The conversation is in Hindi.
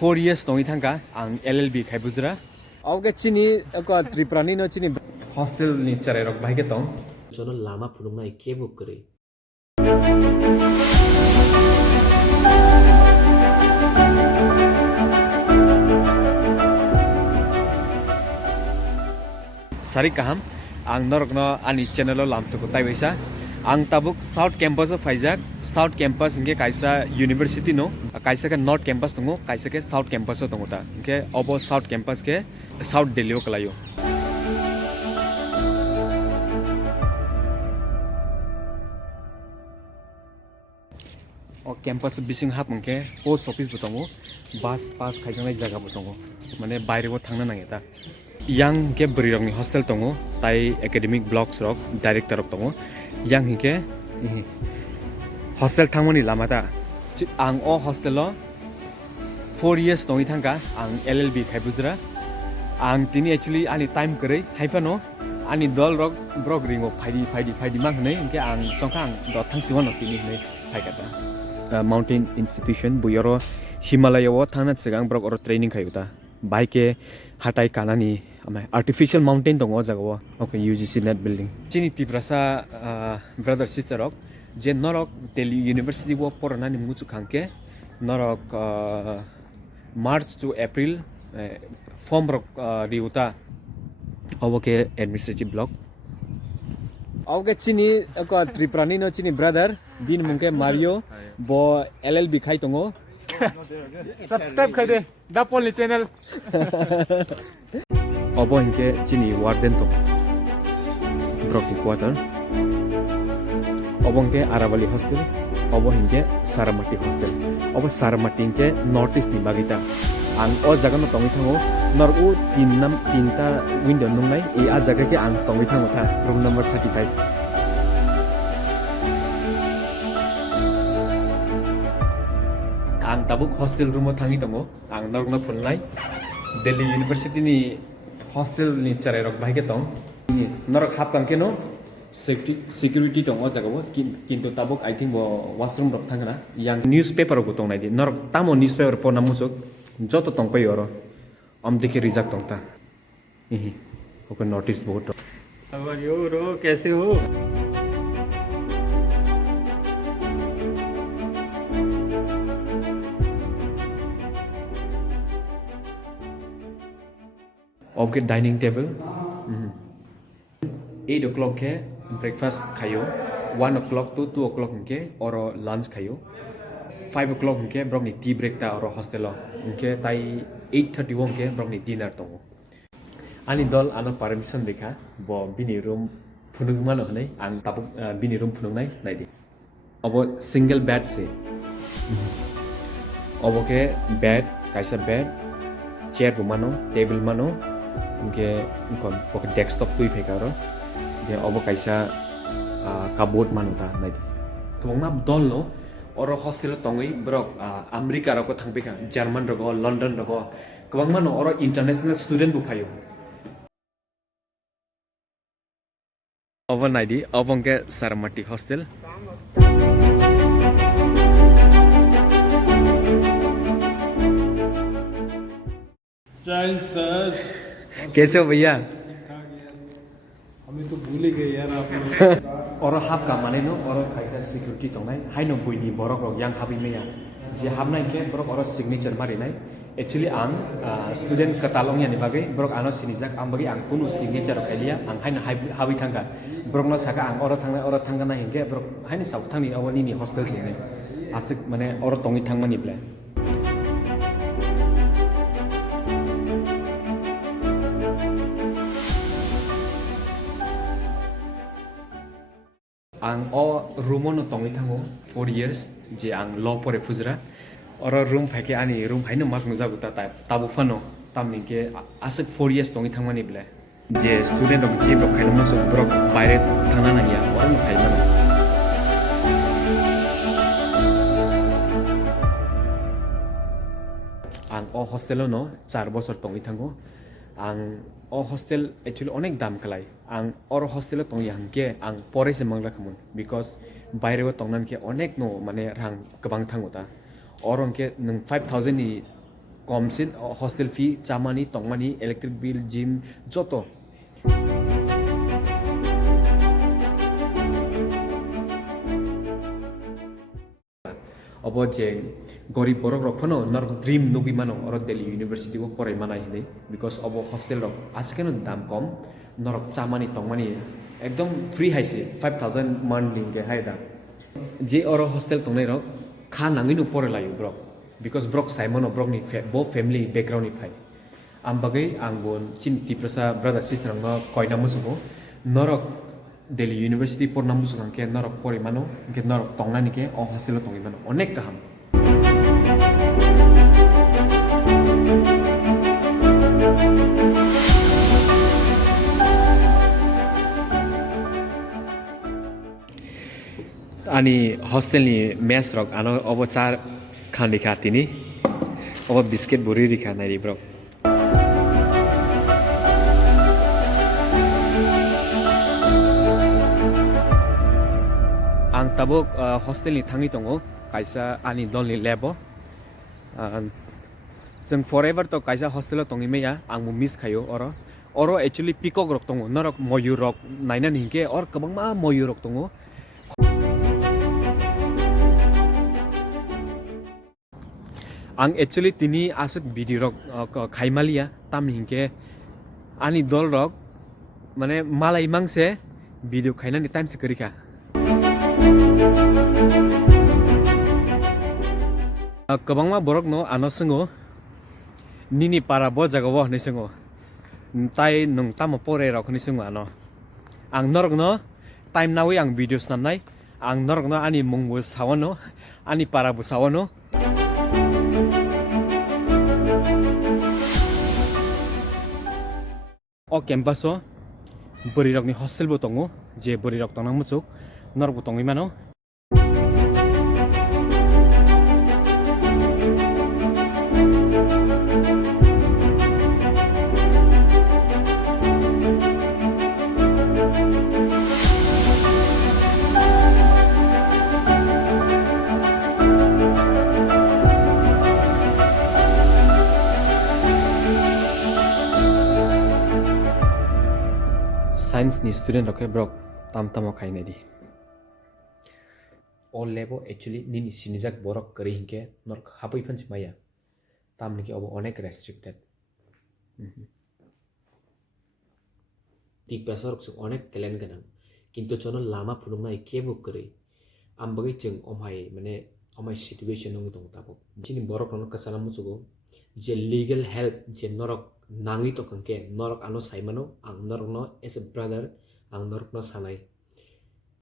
4 years tongi thangka ang LLB khai bujra auge chini ko Tripura ni no chini hostel ni chare rok bhai ke tong jono lama phulunga ke book kare sari kaham ang norokno ani channel lo lamso ko tai baisa ang tabuk south campus of Faizak south campus inge kaisa university no kaisa ke north campus tongo kaisa ke south campus tongo ta inge obo south campus ke south delhi o kalayo o campus bising hap inge post office botongo bus pass khaijang jaga botongo mane baire bo thangna nangeta yang ke bri rok ni hostel tongo tai academic blocks rok director rok tongo yang hike hostel thangmani lamata ang o hostel lo 4 years tongi thangka ang LLB khai bujra ang tini actually ani time korei haipano ani dol rok brok ringo phaidi mang hnei inke ang chongkhang do thangsiwan no tini hnei phaikata mountain institution buyoro himalaya o thangna sigang brok oro training khayuta bike hatai kanani amai artificial mountain tongo jagao okay UGC net building chini tiprasa brother sister rok je norok Delhi University wo porana ni muchu khangke norok March to April form rok riuta oboke administrative block auge chini ko Tripura ni no chini brother bin mungke Mario bo LLB khai tongo subscribe kade da poli channel obo hinke chini warden to brok quarter obo hinke Aravali hostel obo hinke Saramati hostel obo Saramati hinke notice ni bagita ang o jaga no tongi thango noru tinta window nungnai e a jaga ke ang tongi thango tha room number 35 ang tabuk hostel room o thangi tongo ang norgna phulnai Delhi University ni hostel ni chare rok bhai ke tong norok hap kang ke no security tong o jaga bo kintu tabuk I think bo washroom rok thangna yang newspaper ko tong nai di norok tamo newspaper po namusok joto tong pai oro am deke rizak tong ta okay notice बहुत how are you bro कैसे हो ओके डाइनिंग टेबल 8 o'clock के ब्रेकफास्ट खायो 1 o'clock to 2 o'clock के और लंच खायो 5 o'clock के ब्रोक नि टी ब्रेक ता और हॉस्टल के ताई 8:31 के ब्रोक नि डिनर तो आनी दल आनो परमिशन देखा बो बिनि रूम फुनुगमा न हनै आं ताबु बिनि रूम फुनुगनाय नायदि अब सिंगल बेड से अब के बेड काइसा बेड चेयर बुमानो टेबल मानो उनके उनको डेस्कटॉप तुई फेकारो जे अब काइसा कबोर्ड मानुता नायदि तोंगना दल नो और हॉस्टल तंगै ब्रक अमेरिका रको थांपेका जर्मन रको लंडन रको गोबां मानो और इंटरनेशनल स्टूडेंट बु फायो अब नायदि अबंके सारमाटी हॉस्टल सर कैसे हो भैया हमें तो भूल ही गए यार आप और हाफ का माने नो और कैसा सिक्योरिटी तो नहीं हाई नो बुइनी बरक रक yang हाबी में या जे हाबनाय के बरक और सिग्नेचर मारिनाय एक्चुअली आं स्टूडेंट कतालं यानि बागै बरक आनो सिनिजाक आं बागै आं कुनु सिग्नेचर खालिया आं हाइनो हाबी थांगा बरक न साका आं और थांगा ना हिंगे बरक हाइनो साउ थांनि अवनि नि हॉस्टेल सिने आसिक माने और तंगि थांमानि ब्ला आं ओ रूमो न तंगि थांगो 4 years जे आं ल परे फुजरा और रूम फाइके आनि रूम फाइनो माक नुजागुता ताबु फनो तामनि के आसे 4 years तंगि थांमानि ब्ला जे स्टूडेंट अफ जी बक खाइनो मसो ब्रक बाइरे थांना नागिया और न खाइमानो आं ओ हॉस्टेल न 4 बছর तंगि थांगो आं ओ हॉस्टेल एक्चुअली अनेक दाम खलाय आं और हॉस्टेल तंगि हांके आं परे से मंगला खमोन बिकॉज बाइरेव तंगनान के अनेक नो माने रां गोबां थांगोता और उनके 5000 नि komsit hostel fee chamani tongmani electric bill gym joto obo je gorib borok rok phano norok dream nugi mano oro Delhi University bo porai manai hini because obo hostel rok askeno dam kom norok chamani tongmani ekdom free haise 5000 monthly ke haida je oro hostel tongnai rok kha nanginu pore layu brok because brok Simon brok ni bo family background ni phai am bagai angbon chin tiprasa brother sister no koina musugo norok Delhi University por namus ke norok pore mano ke norok tongnani ke o hostel tongi mano onek kaham ani hostel ni mess rok ano obo char khandi khatini obo biscuit buri ri khanai bro ang tabok hostel ni thangi tongo kaisa ani dolni lebo jeng forever to kaisa hostel tongi meya ang mu miss khayo oro actually peacock rok tongo norok moyur rok naina ningke or kabangma moyur rok tongo ang actually tini asuk video rok khaimalia tam hingke ani dol rok mane malai mangse video khainani time se karika kabangma borok no ano singo nini para bo jaga wo ni singo tai nung tamo pore rok ni singo ano ang norok no time nawi ang videos namnai ang norok no ani mungbu sawono ani para bu sawono o campus o buri rok ni hostel bo tongo je buri rok tonang muchuk norok bo tongi mano science ni student rok brok tam khainai di all level actually nini sinijak borok kari hingke nork hapoi phanchi maya tam niki obo onek restricted tik pasarok sung onek talent ganang kintu chono lama phunungnai kebo kari am bagai jeng omai situation nong tong tabok jini borok no kasana musugo je legal help je norok nangi to kangke norok ano saimano ang norok no as a brother ang norok no sanai